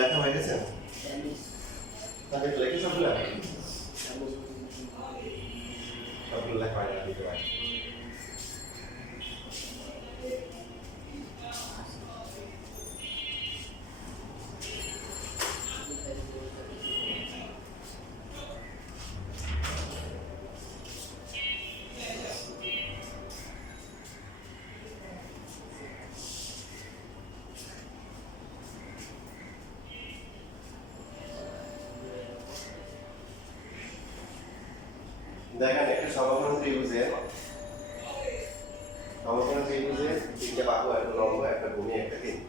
লেখা হয়ে গেছে তাহলে লেখে সবগুলো লেখা হয় না দিতে পারি দেখেন একটা সমকোণ ত্রিভুজের তিনটে বাহু, একটা লম্ব, একটা ভূমি, একটা কেন্দ্র।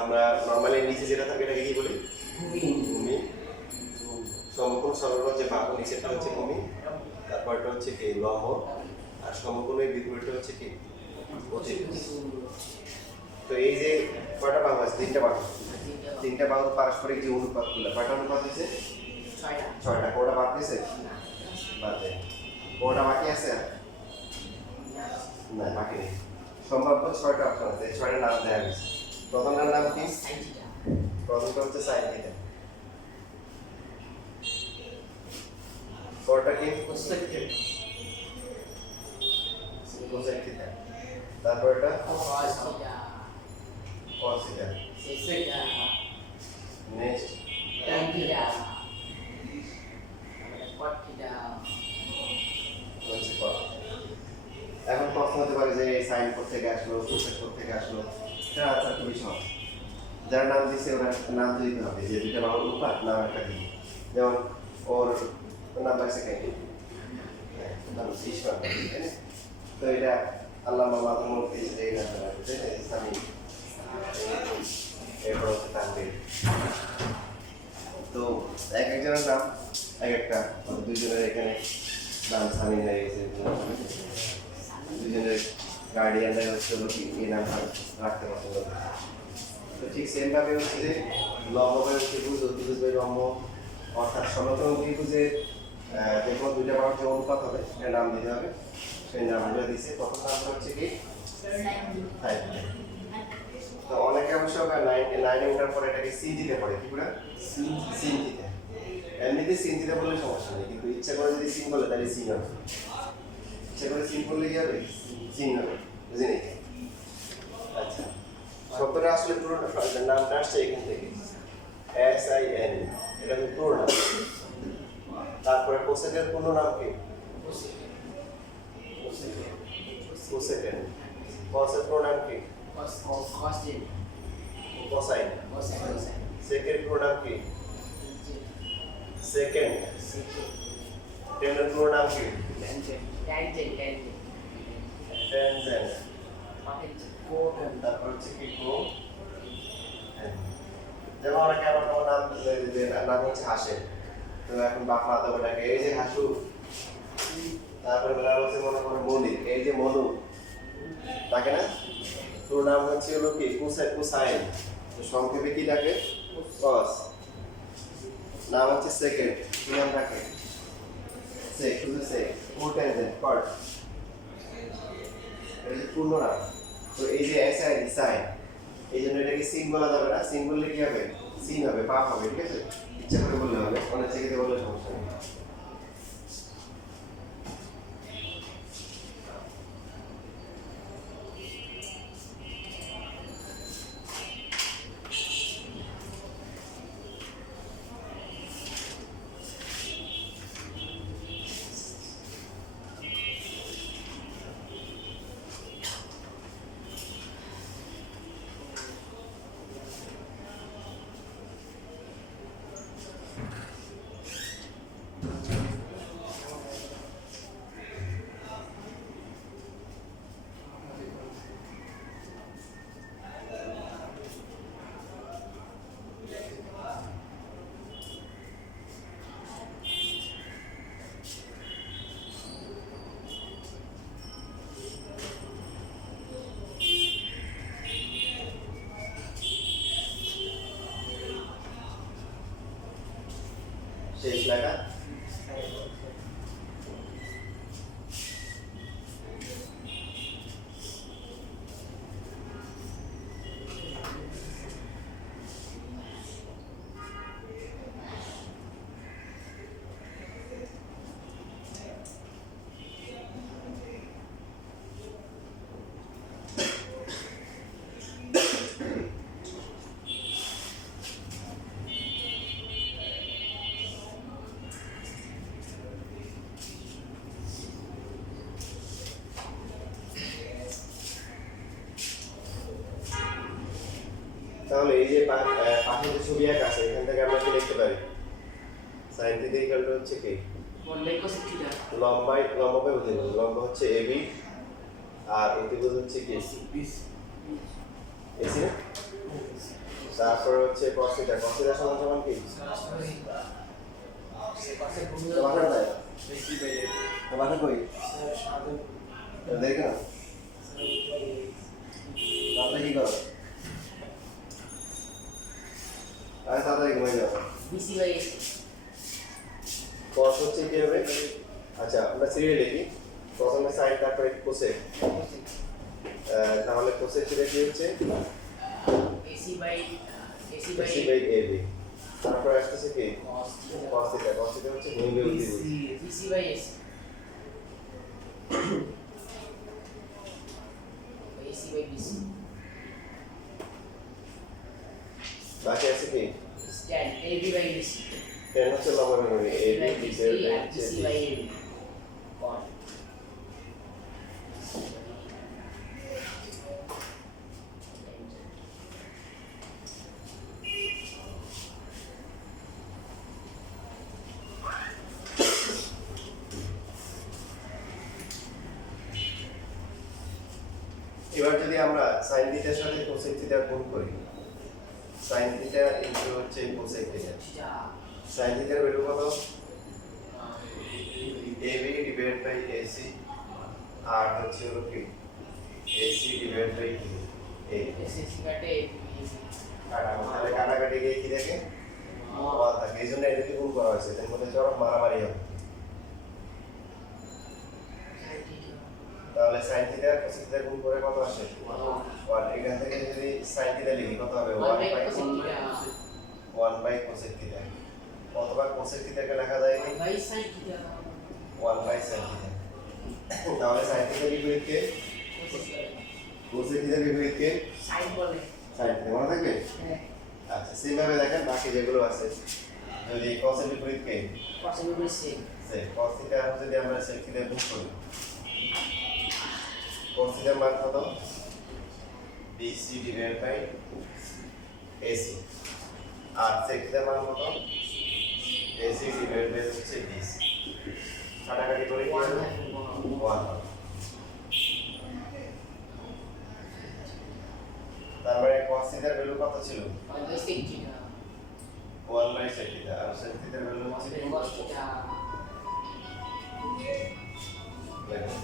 আমরা নরমালি নিচে যেটা থাকে এটাকে কি বলি? ভূমি। সমকোণ সরল যে বাহু নিচেটা হচ্ছে ভূমি, তারপরটা হচ্ছে কি লম্ব, আর সমকোণের বিপরীতটা হচ্ছে কি অতিভুজ। তো এই যে কয়টা বাহু আছে? তিনটা বাহুর পারস্পরিক যে অনুপাতগুলো, কয়টা অনুপাত হয়েছে? ছয়টা। কোনটা বাদ দিয়েছে? বাদ দেয়। কোনটা বাকি আছে? না, বাকি নেই। সম্ভাব্য ছয়টা অপশন আছে, ছয়টা নাম দেওয়া হয়েছে। প্রথমটার নাম কি? প্রথমটা হচ্ছে সাইন থিটা। পরটা কি? Cosec theta. তারপরটা cos theta. Next tan theta cot theta হচ্ছে কস। এখন প্রশ্ন হতে পারে যে সাইন থেকে আসলো, কোসেক থেকে আসলো, এটা আনসার খুবই সহজ। যার নাম দিচ্ছে ওরা নাম তো দিতে হবে, যে দুইটা বাহুর অনুপাত নাম একটা দিই। যেমন ওর নাম লাগছে কেন, নাম ইসমাম, তো এটা আল্লামা মাদুমুল এই নাম রাখছে ইসলামী, এরপর হচ্ছে তানভীর। তো এক একজনের নাম এক একটা, দুজনের এখানে নাম সামিল হয়ে গেছে, দুজনের গার্ডিয়ানরাই হচ্ছে কি এই নাম রাখতে পছন্দ করে। তো ঠিক সেম ভাবে হচ্ছে যে লম্ব বাই ত্রিভুজ, অতিভুজ বাই লম্ব, অর্থাৎ সমকোণ ত্রিভুজের যে কোনো দুইটা বাহুর যে অনুপাত হবে সেটা নাম দিতে হবে। সেই নামগুলো দিচ্ছে। প্রথম নামটা হচ্ছে কি সাইন থিটা। তো অনেকে অবশ্য লাইনে ওঠার পরে এটাকে সিন থিটা পড়ে, কি পুরা সিন থিটা। এমনিতে সিন থিটা বললে সমস্যা নেই, কিন্তু ইচ্ছা করে যদি সিন বলে তাহলে সিন হবে। ইচ্ছা করে সিন বললে কি হবে? সিন হবে, বুঝিনি? আচ্ছা, শব্দটা আসলে পুরো নামটা আসছে এখান থেকে, SIN, এটা হচ্ছে পুরো নাম। তারপরে কোসেকের পূর্ণ নাম কি? কোসেকেন। কসের পুরো নাম কি? কোসাইন। সেকের পুরো নাম কি? সেকেন্ড। টেনের পুরো নাম কি? ট্যানজেন্ট। তারপর হচ্ছে কি কো। যেমন অনেকে আমার নাম হচ্ছে হাসে, তো এখন বাপ মা দেবো ডাকে এই যে হাসু। তারপরে নাম হচ্ছে মনে করো মনির, এই যে মনু, তাকে না? তোর নাম হচ্ছে হলো কি কুসাইন। তো সংক্ষেপে কি ডাকে? কস। নাম হচ্ছে সেকেন্ড, কি নাম ডাকে? সেক, শুধু সেক। কোট্যানজেন্ট, কট। এটা হচ্ছে পূর্ণ নাম। তো এই যে এসআই সাইন, এই জন্য এটাকে সিন বলা যাবে না। সিন বললে কি হবে? সিন হবে, পাপ হবে, ঠিক আছে? ইচ্ছা করে বললে হবে, অনেক জায়গাতে বললে সমস্যা নেই। শেষ লেখা। তাহলে এই যে পাশে যে ছবি আঁকা আছে, এখান থেকে আমরা কি লিখতে পারি? সাইন থিটা ইকুয়াল টু হচ্ছে কি? লম্বা বাই অতিভুজ। লম্বা হচ্ছে এবি আর অতিভুজ হচ্ছে কি? এসি না? তারপর হচ্ছে cos থিটা। cos থিটা সমান সমান কি? বাসা নাই? বাসা কই? দেখো না, তাহলে কি করো? আরে তাড়াতাড়ি ঘুমাই যাও। cos হচ্ছে কি হবে? আচ্ছা, আমরা সিরিয়াল লিখি। প্রথমে সাইন, তারপরে কোসেক। তাহলে কোসেক থিটা কি হচ্ছে? AC by AB। তারপর আসতেছে কি? cos theta. cos থিটা হচ্ছে ভূমি অতিভুজ। BC by AC by BC বাকি আছে কি? tan AB by BC tan হচ্ছে লম্বা ভূমি। AB by BC BC and BC by AB cot এবার যদি আমরা sin থিটার সাথে cosec থিটা গুণ করি, sin থিটা ইনটু হচ্ছে cosec থিটা। sin থিটার ভ্যালু কত? AB ডিভাইড বাই AC আর হচ্ছে হলো কি? AC divide by A। AC কাটে তাহলে কাটাকাটি গিয়ে কি দেখে? 1 থাকে। এই জন্য এটাকে গুণ করা হয়েছে। এর মধ্যে চরম মারামারি হবে। তাহলে sin থিটা cos থিটা গুণ করে কত আসে? 1। এখান থেকে যদি sin থিটা লিখি কত হবে? 1 বাই cosec থিটা। অথবা cosec থিটাকে লেখা যায় কি? 1 by sin theta 1 by sin theta. তাহলে sin থিটার বিপরীত কে? cosec থিটার বিপরীত কে? sin বলে sin থিটা। মনে থাকবে? হ্যাঁ আচ্ছা, সেভাবে দেখেন বাকি যেগুলো আছে। যদি cos এর বিপরীত কে? possible same sec। cos theta যদি আমরা sec থিটা গুণ করি, cos থিটার মান কত? BC divide by AC। আর sec থিটার মান কত? AC ডিভাইড বাই হচ্ছে BC। কাটাকাটি করে কি হবে? 1 হবে। তারপরে cos থিটার ভ্যালু কত ছিল? 1 by sec theta 1 by sec theta. আর sec থিটার ভ্যালু হচ্ছে 1 by cos theta দেখেন।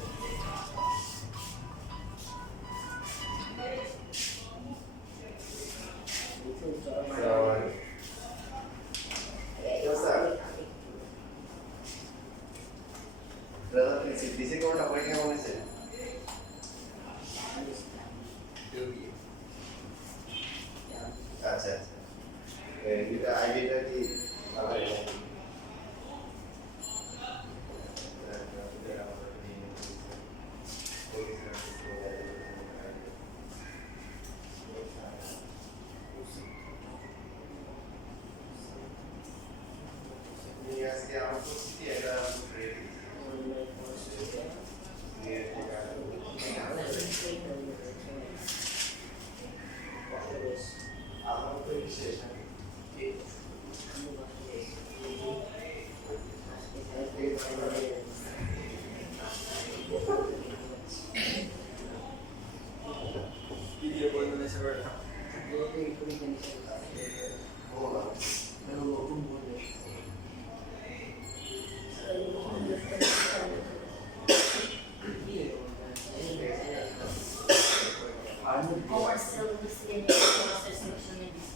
Dove quelli che mi servono. Però lo comune. Over silver skin, master section in this.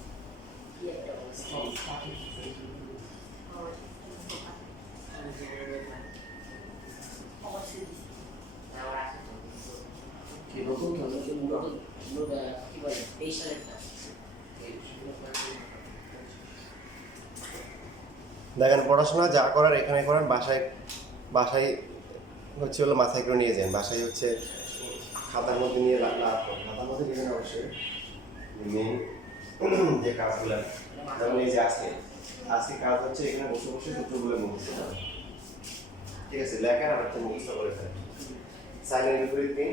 Che lo conto non c'è uno da chi vuole pesce দেখেন পড়াশোনা যা করার এখানে করেন, বাসায় বাসায় হচ্ছে হলো মাথায় করে নিয়ে যান। বাসায় হচ্ছে খাতার মধ্যে নিয়ে খাতার মধ্যে লিখেন অবশ্যই মেন যে কাজগুলো। যেমন এই যে আজকে কাজ হচ্ছে এখানে বসে বসে সূত্রগুলো মুখস্থ করা। ঠিক আছে, লেখেন আর একটা মুখস্থ করে ফেলেন। সাইনের বিপরীত কি?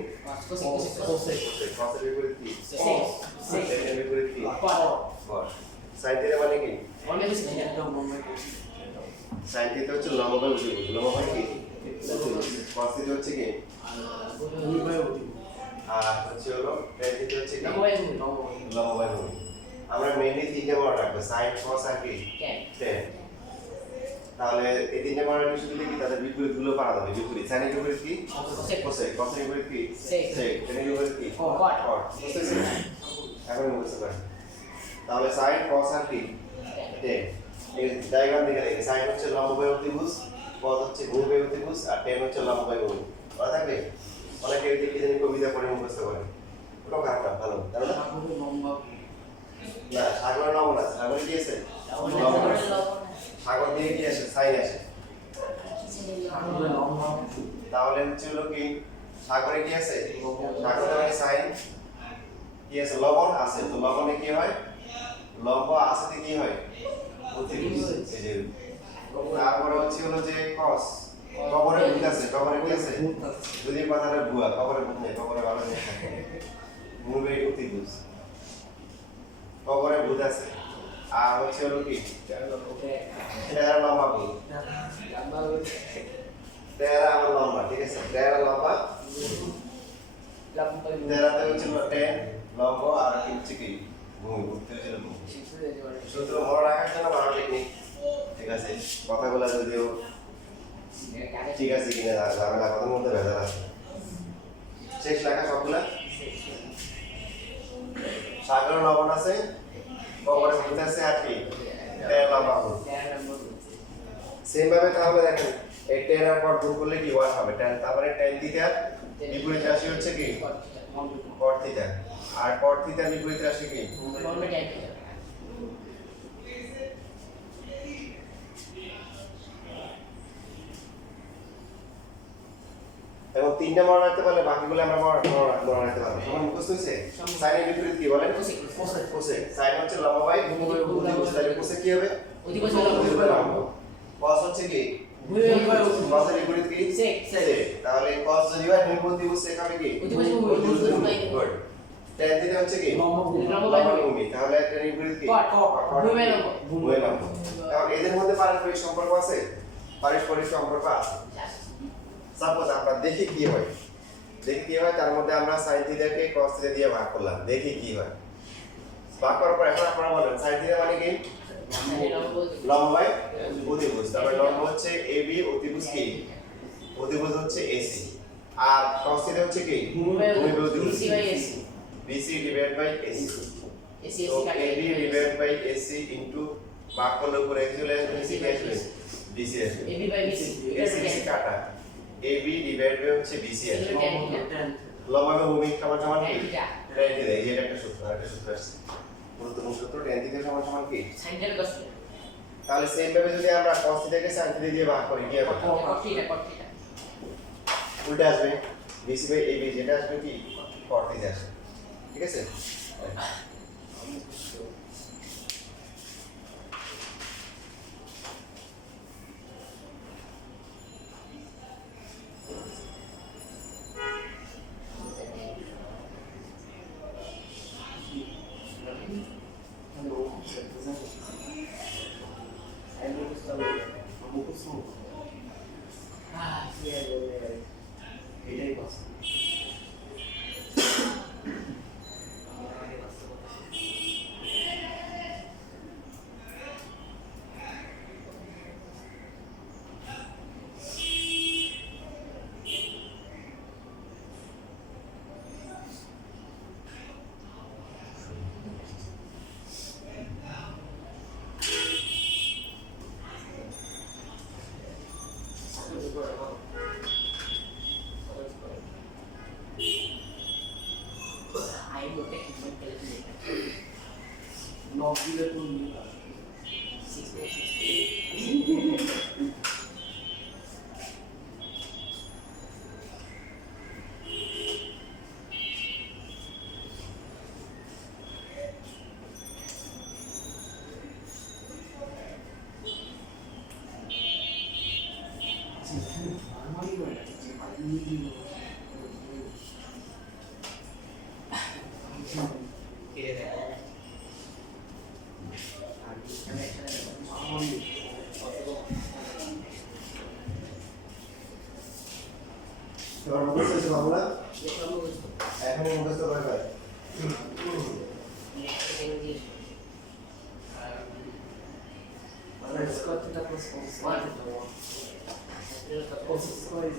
কসের বিপরীত কি? সেকের বিপরীত কি? কস। সাইন থিটা মানে কি? সাইন থিটা হচ্ছে লম্ব বাই অতিভুজ। লম্ব বাই কি? কস থিটা হচ্ছে কি? আর হচ্ছে হলো ট্যান থিটা হচ্ছে কি? লম্ব বাই ভূমি। আমরা মেইনলি তিনটে মনে রাখবো, সাইন, কস আর কি? ট্যান। তাহলে এই তিনটে মনে রাখলে শুধু কি তাদের বিপরীত গুলো পাওয়া যাবে। বিপরীত সাইনের বিপরীত কি? কোসেক। কসের বিপরীত কি? সেক। ট্যানের বিপরীত কি? কট। বুঝতেছেন? এখন মুখস্থ করেন। তাহলে সাইন, কস আর কি? ট্যান। এই ডায়াগ্রাম দেখে দেখেন, সাইন হচ্ছে লম্ব বাই অতিভুজ, কস হচ্ছে ভূমি বাই অতিভুজ, আর ট্যান হচ্ছে লম্ব বাই ভূমি। মনে থাকবে? অনেকে দেখি জানি কবিতা পড়ে মুখস্থ করে। ওটাও খারাপ, ভালো তাই না? না, সাগরের লবণ আছে। সাগরে কি আছে? লবণ আছে। সাগর দিয়ে কি আসে? সাইন আসে। তাহলে হচ্ছে হলো কি, সাগরে কি আছে? সাগরে মানে সাইন কি আছে? লবণ আছে। তো লবণে কি হয়? লম্ব আছে কি হয়? অতিভুজ। এই যে তারপরে হচ্ছে হলো যে কস, কবরে ভূত আছে। কবরে কি আছে? যদি কথাটা ভুয়া, কবরে ভূত নেই, কবরে ভালো নেই। ভূমি অতিভুজ, কবরে ভূত আছে। আর হচ্ছে হলো কি, তেরা লম্বা ভূত। তেরা আমার লম্বা, ঠিক আছে? তেরা লম্বা, তেরাতে হচ্ছে ট্যান লম্ব, আর কি হচ্ছে কি ভূমি। ভূমি হচ্ছে ভূমি। সূত্র মনে রাখার জন্য ভালো টেকনিক। ঠিক আছে, কথাগুলো যদিও ঠিক আছে কিনা ঝামেলা, কথার মধ্যে ভেজাল আছে। শেষ লেখা সবগুলা। সাগরে লবণ আছে, কবরে ভূত আছে, আর কি ট্যান লম্বা ভূত। সেম ভাবে তাহলে দেখেন, এই ট্যান আর কট গুণ করলে কি 1 হবে। ট্যান তারপরে ট্যান থিটার বিপরীত রাশি হচ্ছে কি? কট থিটা। আর কট থিটার বিপরীত রাশি কি? এবং তিনটা মনে রাখতে পারলে বাকিগুলো আমরা মনে রাখতে পারবো। সবার মুখস্থ হয়েছে? সাইনের বিপরীত কি বলেন? কোসেক। সাইন হচ্ছে লম্ব বাই অতিভুজ। তাহলে কোসেক কি হবে? অতিভুজ বাই লম্ব। কস হচ্ছে কি? কসের বিপরীত কি? সেক। তাহলে কস যদি হয় ভূমি অতিভুজ, সেক হবে কি? অতিভুজ বাই গুড। ট্যান থিটা হচ্ছে কি? লম্ব বাই ভূমি। তাহলে এর বিপরীত কি? কট। ভূমি বাই লম্ব। এখন এদের মধ্যে পারস্পরিক সম্পর্ক আছে? পারস্পরিক সম্পর্ক আছে। সাপোজ আমরা দেখি কি হয়, তার মধ্যে আমরা সাইন থিটাকে কস থিটা দিয়ে ভাগ করলাম। দেখি কি হয়। ভাগ করার পর এখন আপনারা বলেন সাইন থিটা মানে কি? লম্ব বাই অতিভুজ। তারপরে লম্ব হচ্ছে এবি, অতিভুজ কি? অতিভুজ হচ্ছে এসি। আর কস থিটা হচ্ছে কি? ভূমি বাই অতিভুজ বিসি ডিভাইড বাই এসি। তো AB divide by AC into ভাগ করলে উপরে এক্স চলে আসবে, এসি কে আসবে? বিসি আসবে। এবি বাই বিসি এসি কাটা, এবি ডিভাইড বাই হচ্ছে বিসি আসবে। লম্ব বাই ভূমি সমান সমান কি? Tan theta. এই যে একটা সূত্র, আরেকটা সূত্র আসছে, গুরুত্বপূর্ণ সূত্র। ট্যান থিটা সমান সমান কি? Sine theta cos theta. তাহলে সেম ভাবে যদি আমরা cos থিটাকে sin থিটা দিয়ে ভাগ করি কি হবে? কট থিটা। উল্টা আসবে, BC বাই AB যেটা আসবে কি? cot থিটা আসবে। ঠিক আছে? এটাই কথা। করতে হিউম্যান ক্যালকুলেটর লগ দিলে তো 6 নরমালি হয় না যে বায়োলজি ফিরে দেয় আর আমি একসাথে নরমালি তোমার মুখস্থ হয়েছে বাংলা দেখলাম বুঝতো এখনই মুখস্থ করে ফেল মানে square theta plus cos square theta cos square is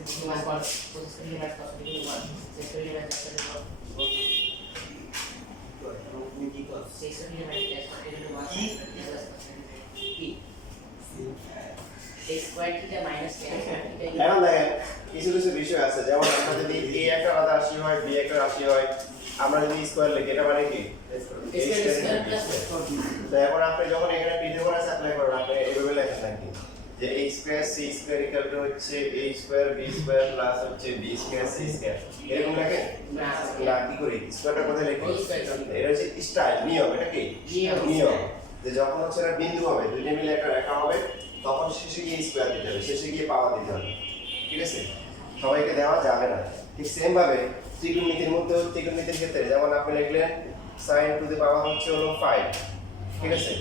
এখন দেখেন কিছু কিছু বিষয় আছে যেমন আমরা যদি a একটা আলাদা রাশি হয় b একটা রাশি হয় আমরা যদি স্কয়ার লিখি এটা মানে কি তো এখন আপনি যখন এখানে পিথাগোরাস অ্যাপ্লাই করেন আপনি এইভাবে লেখেন নাকি যে a square c square equal two হচ্ছে a square b square plus হচ্ছে b স্কয়ার c স্কয়ার এরকম লেখেন না কি করি স্কয়ারটা কোথায় লিখি এটা হচ্ছে স্টাইল নিয়ম এটা কি নিয়ম যে যখন হচ্ছে একটা বিন্দু হবে দুইটা মিলে একটা রেখা হবে তখন শেষে গিয়ে স্কয়ার দিতে হবে শেষে গিয়ে পাওয়ার দিতে হবে ঠিক আছে সবাইকে দেওয়া যাবে না ঠিক সেম ভাবে ত্রিকোণমিতির মধ্যে ত্রিকোণমিতির ক্ষেত্রে যেমন আপনি লিখলেন sin টু দি পাওয়ার হচ্ছে হলো 5 ঠিক আছে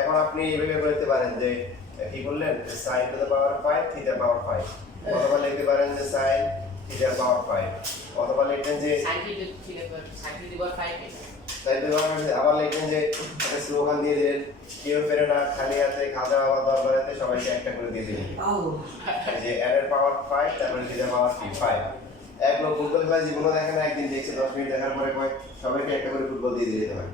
এখন আপনি এইভাবে বলতে পারেন যে কি বললেন sin to the power 5 theta power 5 অথবা লিখতে পারেন যে sin থিটা পাওয়ার 5 অথবা লিখবেন যে তাই তো আবার লিখবেন যে একটা স্লোগান দিয়ে দিলেন কেউ ফেরে না খালি হাতে খাজা বাবা দরবারেতে সবাইকে একটা করে দিয়ে দিলেন যে এর এর পাওয়ার 5 তারপরে থিটা পাওয়ার 5 এক লোক ফুটবল খেলা জীবনে দেখে না একদিন দেখছে 10 মিনিট দেখার পরে কয় সবাইকে একটা করে ফুটবল দিয়ে দিতে হয়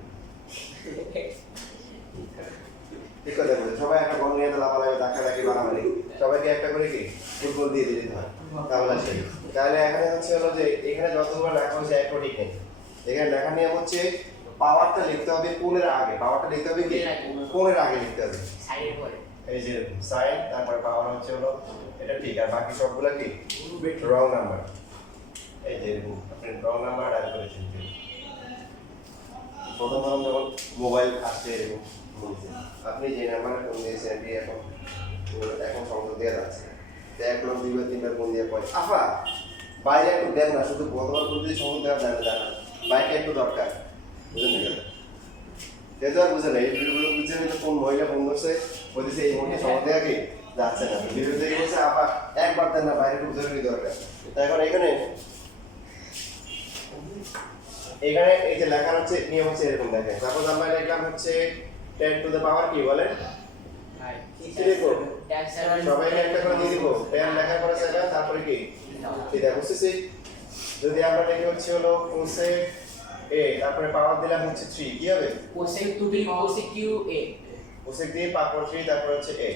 ঠিক কথা বলে সবাই একটা বল নিয়ে লাফালাফি ধাক্কাধাক্কি বানাবানি সবাইকে একটা করে কি ফুটবল দিয়ে দিতে হয় তাহলে সেই তাহলে এখানে হচ্ছে হলো যে এখানে যতগুলো লেখা হচ্ছে এক ঠিক নেই এখানে লেখা নিয়ম হচ্ছে পাওয়ারটা লিখতে হবে কোণের আগে পাওয়ারটা লিখতে হবে কি কোণের আগে লিখতে হবে এই যে sin তারপর পাওয়ার হচ্ছে হলো এটা ঠিক আর বাকি সবগুলো কি রং নাম্বার এই যে আপনি রং নাম্বার ডায়াল করেছেন প্রথম যখন মোবাইল আসছে এরকম আপনি যে নাম্বারে ফোন দিয়েছেন এখন সংযোগ দেওয়া যাচ্ছে তো এক লোক দুইবার তিনবার ফোন দিয়ে পয় আফা বাইরে একটু দেন না শুধু প্রথমবার ফোন দিয়ে সংযোগ দেওয়া যাবে না বাইরে একটু দরকার বুঝলেন না যেহেতু আর বুঝে না এই ভিডিওগুলো বুঝে নিতে কোন মহিলা ফোন করছে বলতেছে এই মুহূর্তে সংযোগ দেওয়া কি যাচ্ছে না ভিডিও দেখে বলছে আফা একবার দেন না বাইরে খুব জরুরি দরকার তাই এখন এখানে এই যে লেখা হচ্ছে নিয়ম হচ্ছে এরকম দেখেন সাপোজ আমরা লিখলাম হচ্ছে 10 টু দ্য পাওয়ার কি বলে কি লিখবো সবাইকে একটা করে দিয়ে দিব 10 লেখার পরে সেটা তারপরে কি ঠিক আছে বুঝতেছি যদি আমরা লিখি হচ্ছে হলো কোসেক a তারপরে পাওয়ার দিলাম হচ্ছে 3 কি হবে cosec 2b cosec cube a cosec দিয়ে পাওয়ার 3 তারপরে হচ্ছে a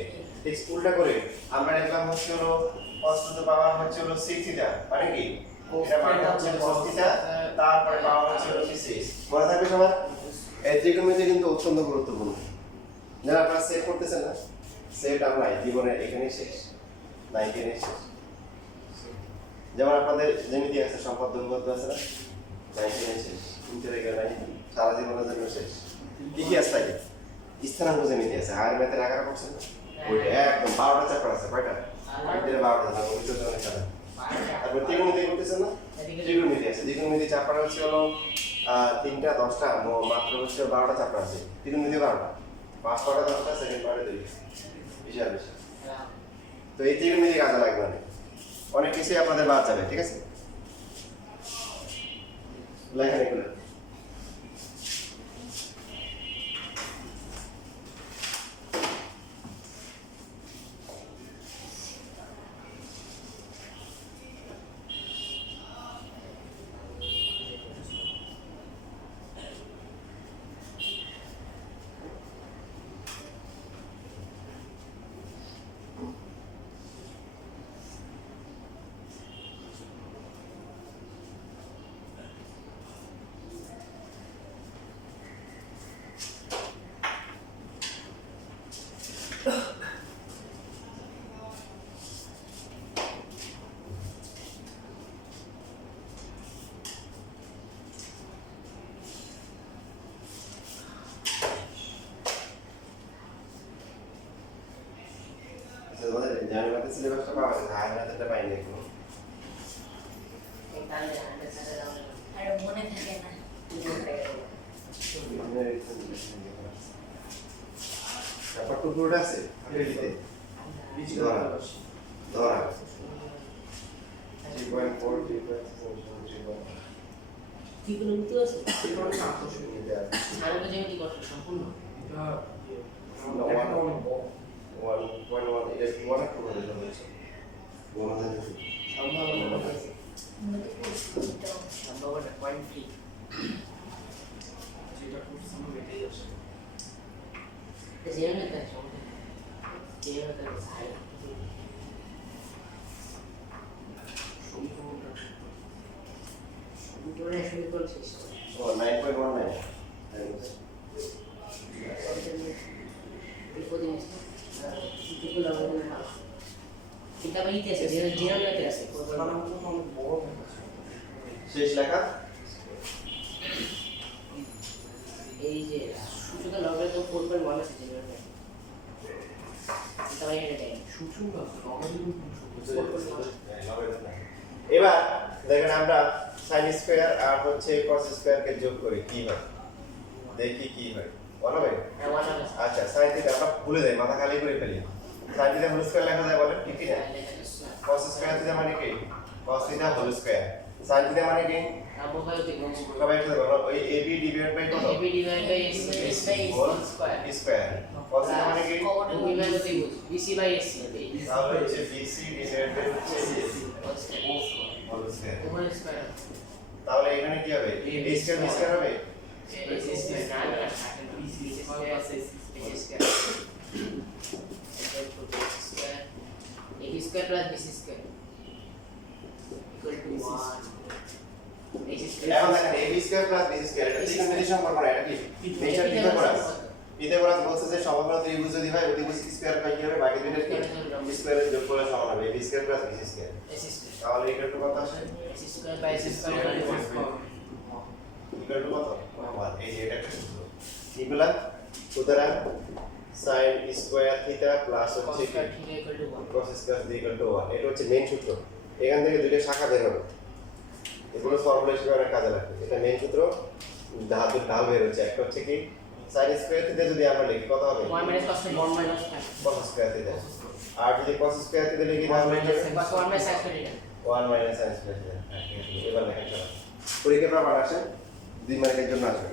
ঠিক উল্টা করে আমরা লিখলাম হচ্ছে হলো cos টু দ্য পাওয়ার হচ্ছে হলো 6 থিটা মানে কি এটা মানে হচ্ছে cos থিটা তারপরে পাওয়ার হচ্ছে হলো 6 মনে থাকবে সবার এই ত্রিকোণমিতি কিন্তু অত্যন্ত গুরুত্বপূর্ণ যারা আপনারা সেট করতেছেন না সেট আমরা জীবনে এখানেই শেষ না এখানেই শেষ যেমন আপনাদের জ্যামিতি আছে সম্পদ দৈর্ঘ্য আছে না এখানেই শেষ ইন্টিগ্রাল নাই সারা জীবনের জন্য শেষ কি আছে তাই স্থানাঙ্ক জ্যামিতি আছে হায়ার ম্যাথের আকার করছেন ওইটা একদম 12টা চ্যাপ্টার আছে কয়টা ওইটা 12টা আছে ওই তো জন্য খেলা তারপর ত্রিকোণমিতি করতেছেন না ত্রিকোণমিতি আছে ত্রিকোণমিতি চ্যাপ্টার হচ্ছে হলো 3টা 10টা মাত্র হচ্ছে 12টা চ্যাপ্টার আছে ত্রিকোণমিতি 12টা ফার্স্ট পার্টে 10টা সেকেন্ড পার্টে 2 বিশাল বিশাল তো এই ত্রিকোণমিতি কাজে লাগবে না অনেক কিছুই আপনাদের বাদ যাবে ঠিক আছে লেখা এগুলো আমাদের সিলেবাসটা পাওয়া গেছে, হায়ার পাইনি এখনো। আর মনে থাকে না। তারপর টুকরোটা আছে ফেলিতে ধরা 3.4 কি কোনো মিতু আছে? ছাড়বে যেমন কি করতে সম্পূর্ণ এটা 1.1 এটা কি বলা তো বলে দিচ্ছে বলা যায় সম্ভাবনা মনে পড়ছে সম্ভাবনা পয়েন্ট ফ্রি যেটা করছি আমরা এটাই আসে জেনে নিতে সম্ভব জেনে নিতে চাই সমীকরণটা সমীকরণ শেষ ও 9.19 চিন্তা করি আছে জিরো আছে সাধারণত অনেক বড় দেখাচ্ছে শেষ লেখা এই যে সূচকের লগে তো 4.1 আছে জিরো চিন্তা করি এটা সূচক আছে লগারিদম এবার দেখেন আমরা sin স্কয়ার আর হচ্ছে cos স্কয়ার কে যোগ করি কি হয় দেখি কি হয় বলো ভাই হ্যাঁ 1 আছে আচ্ছা sin থিটা আমরা ভুলে যাই মাথা খালি করে ফেলি sin থিটা হোল স্কয়ার লেখা যায় বলেন ঠিক কি না cos স্কয়ার থিটা মানে কি cos theta whole square sin theta মানে কি আবহাওয়া দেখো সবাই একসাথে বলো ওই ab ডিভাইড বাই কত ab divide by s whole square square cos theta মানে কি divide by bc by s তাহলে হচ্ছে bc ডিভাইড বাই হচ্ছে হোল স্কয়ার হোল স্কয়ার তাহলে এখানে কি হবে ab স্কয়ার b স্কয়ার হবে s স্কয়ার না bc square s square a square plus bc square equal two 1 s square এখন দেখেন ab square plus bc square এটা ত্রিকোণমিতিক সম্পর্ক না এটা কি নেচার পিথাগোরাস পিথাগোরাস বলছে যে সমগ্র ত্রিভুজ যদি হয় অতিভুজ স্কয়ার পাই কি হবে বাকি দুইটার কি স্কয়ারের যোগ করলে সমান হবে ab square plus bc square s square তাহলে এটা টু কত আসে s square by s square equal to কত 1 এই যে এটা একটা সূত্র এগুলা সুতরাং sin স্কয়ার থিটা প্লাস হচ্ছে cos square theta equal to 1 cos square theta equal to 1 এটা হচ্ছে মেইন সূত্র এখান থেকে দুইটা শাখা বের হবে এগুলো ফর্মুলা হিসেবে অনেক কাজে লাগবে এটা মেইন সূত্র ঢাল বের হচ্ছে একটা হচ্ছে কি sin স্কয়ার থিটা যদি আমরা লিখি কত হবে 1 minus cos theta 1 minus sin cos square theta আর যদি cos স্কয়ার থিটা লিখি তাহলে কি হবে cos 1 minus sin theta 1 minus sin square theta হ্যাঁ ঠিক আছে এবার লেখা চলো পরীক্ষা প্রমাণ আসে 2 মার্কের জন্য আসবে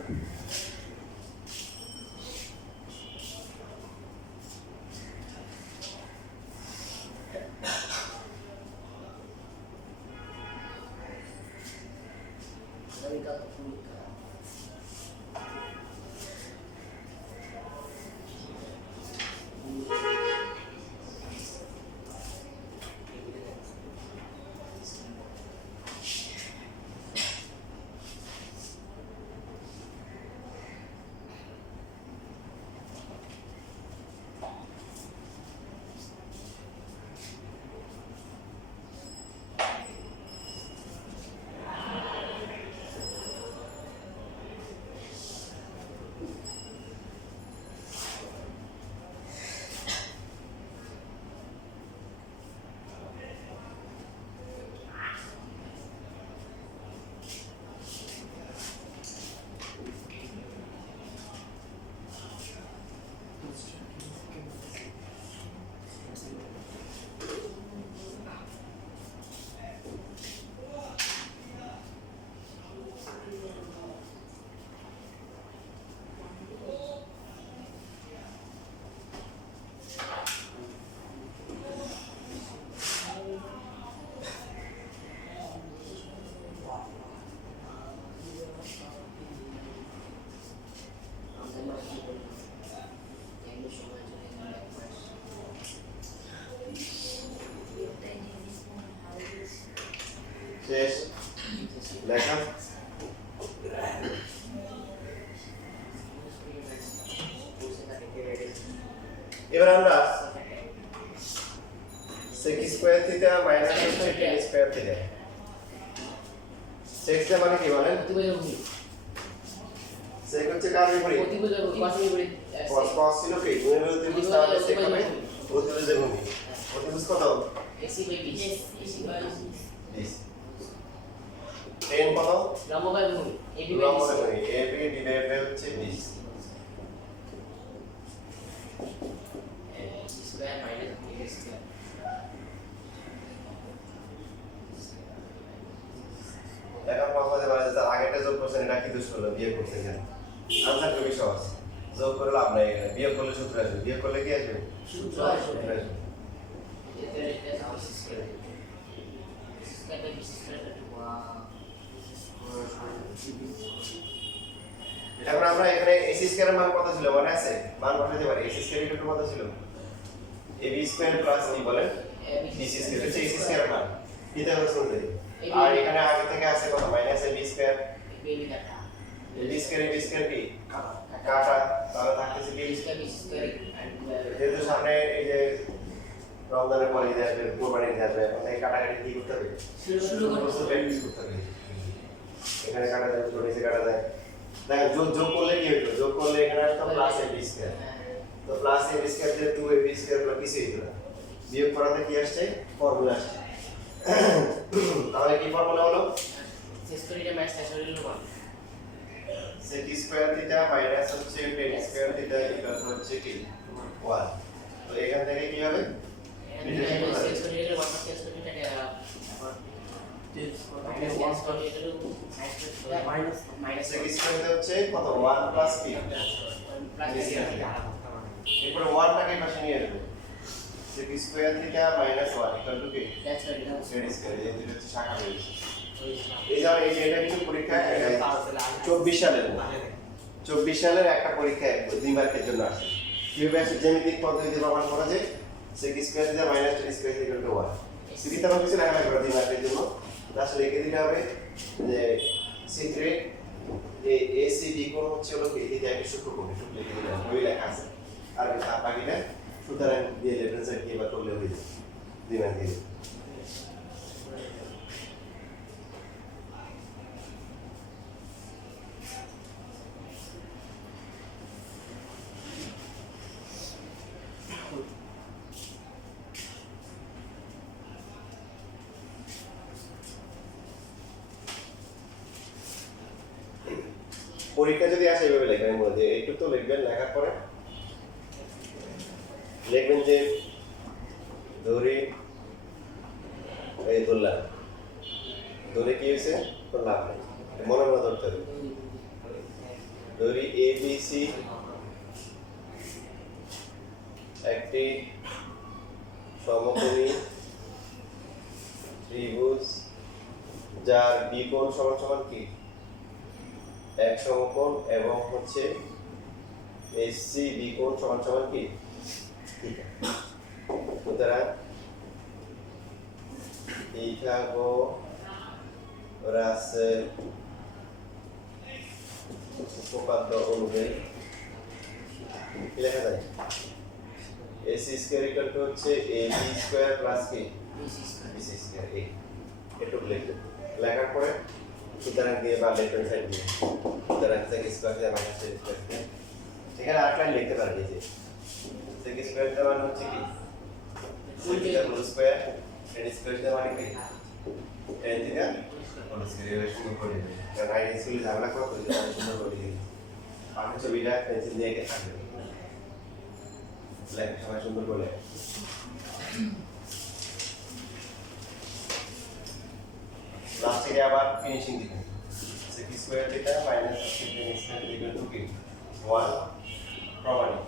America Pública শেষ লেখা এবার আমরা sec স্কয়ার থিটা মাইনাস হচ্ছে tan স্কয়ার থিটা sec টা মানে কি বলেন প্রতিবেদন ভূমি sec হচ্ছে কার বিপরীত প্রতিবেদন cos বিপরীত cos ছিল কি গুণের বিপরীত তাহলে sec হবে প্রতিবেদন ভূমি অতিভুজ কত? AC by 20 Yes, AC by 20 10 কত? লম্ব বাই ভূমি এবি বাই লম্ব 20 বাই AB ডিভাইড বাই হচ্ছে 20 স্কয়ার মাইনাস বি স্কয়ার এখন কথা বলতে পারে যে তার আগেটা যোগ করছেন এটা কি দোষ হলো বিয়োগ করছেন কেন আনসার খুবই সহজ যোগ করে লাভ নাই এখানে বিয়োগ করলে সূত্র আসবে বিয়োগ করলে কি আসবে সূত্র সূত্র আসবে আসবে এটা হাউস স্কয়ার স্কয়ার বাই 20 স্কয়ার এখন আমরা এখানে ac স্কয়ারের মান কত ছিল মনে আছে মান বসাতে পারি ac স্কয়ার এর কত ছিল ab স্কয়ার প্লাস কি বলেন bc স্কয়ার হচ্ছে ac স্কয়ারের মান পিথাগোরাস সূত্র আর এখানে আগে থেকে আছে কত মাইনাস ab স্কয়ার এবি কাটা ab স্কয়ার কি কাটা তাহলে থাকতেছে কি স্কয়ার 20 স্কয়ার যেহেতু সামনে এই যে রমজানের পরে ঈদ আসবে কোরবানি ঈদ আসবে এখন এই কাটাকাটি কি করতে হবে শুরু করতে প্র্যাকটিস করতে হবে এখানে কাটা যায় দুটো নিচে কাটা যায় দেখেন যোগ করলে কি হতো যোগ করলে এখানে আসতো প্লাস ab স্কয়ার তো প্লাস ab স্কয়ার দিয়ে 2ab স্কয়ার গুলো কিছুই হতো না বিয়োগ করাতে কি আসছে ফর্মুলা আসছে তাহলে কি ফর্মুলা হলো শেষ করে এটা ম্যাচ শেষ হয়ে গেল মান sec স্কয়ার থিটা মাইনাস হচ্ছে tan স্কয়ার থিটা ইকুয়াল হচ্ছে কি 1 তো এখান থেকে কি হবে শেষ করে গেলে মান শেষ করে এটা মাইনাস sec স্কয়ার হচ্ছে কত 1 প্লাস কি এরপর 1 টাকে পাশে নিয়ে আসবে sec square theta minus 1 equal to কি দ্যাটস রাইট tan স্কয়ার এই দুটো হচ্ছে শাখা রয়েছে এই যে এই যে এটা কিন্তু পরীক্ষা 24 সালের 24 সালের একটা পরীক্ষা দুই মার্কের জন্য আসে কিভাবে আসে জ্যামিতিক পদ্ধতিতে প্রমাণ করা যায় sec square theta minus tan square equal two 1 সিরিজটা আমরা কিছু লেখা লাগবে দুই মার্কের জন্য তাহলে লিখে দিতে হবে যে সূত্রে যে ACB কোণ হচ্ছে হলো কি থিটা এর সূত্র কোণ সূত্র লিখে দিলাম ওই লেখা আছে আর বাকিটা সুতরাং দিয়ে লেফট সাইড দিয়ে বা করলে হয়ে যাবে দুই মার্ক দিয়ে পরীক্ষা যদি আসে এইভাবে লেখেন মনে যে এইটুকু তো লিখবেন লেখার পরে লিখবেন যে ধরি এই ধরলাম ধরে কি হয়েছে তো লাভ নেই মনে মনে ধরতে হবে ধরি ABC একটি সমকোণী ত্রিভুজ যার বি কোণ সমান সমান কি এক সমকোণ এবং হচ্ছে SCB কোণ সমান সমান কি থিটা সুতরাং পিথাগোরাসের উপপাদ্য অনুযায়ী কি লেখা যায় AC স্কয়ার ইকুয়াল টু হচ্ছে AB স্কয়ার প্লাস কি BC স্কয়ার এই এটুকু লিখবে লেখার পরে সুতরাং দিয়ে বা লেফট হ্যান্ড সাইড দিয়ে সুতরাং sec স্কয়ার দিয়ে মাইনাস tan স্কয়ার এখানে আরেকটা লাইন লিখতে পারেন এই যে sec স্কয়ার এর মান হচ্ছে কি theta whole square tan square এর মানে কি tan থিটা হোল স্কয়ার এর সুন্দর করে দিবেন কারণ আই স্কুলে ঝামেলা করা তো সুন্দর করে দিবেন পাশের ছবিটা পেন্সিল দিয়ে এঁকে থাকবে লেখা সবাই সুন্দর করে লাস্টে আবার ফিনিশিং দিবেন sec square theta minus tan square equal two কি 1 প্রমাণিত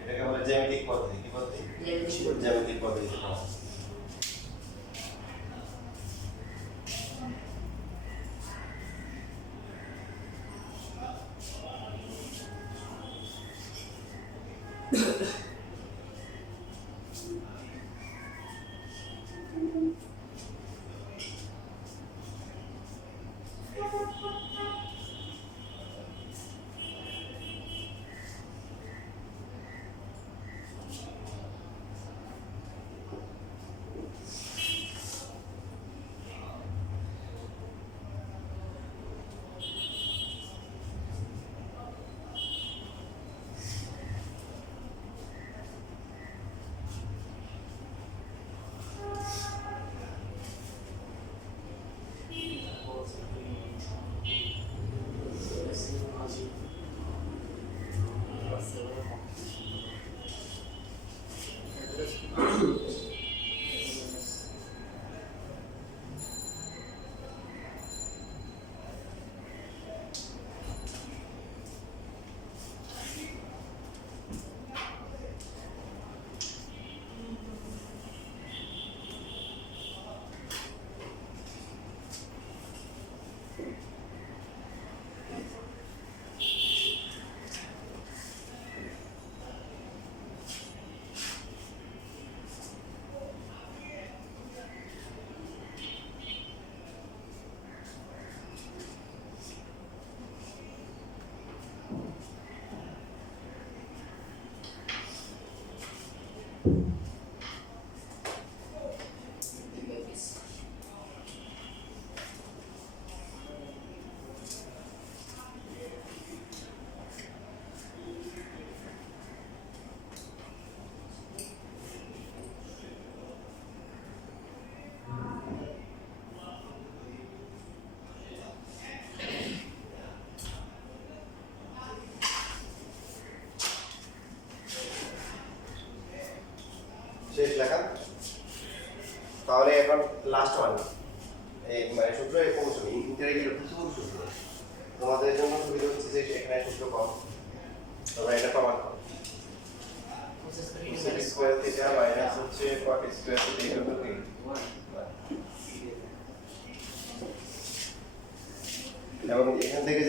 এটাকে বলে জ্যামিতিক পদ্ধতি কি পদ্ধতি জ্যামিতিক পদ্ধতি শেষ লেখা। তাহলে এখন লাস্ট ওয়ান, এই মানে সূত্র পৌঁছবে ইন্টারগ্রাল প্রচুর সূত্র। তোমাদের জন্য সুবিধা হচ্ছে যে এখানে সূত্র কম, তোমরা এটা প্রমাণ করো। cosec স্কয়ার থিটা মাইনাস হচ্ছে cot square theta equal to এবং এখান থেকে যে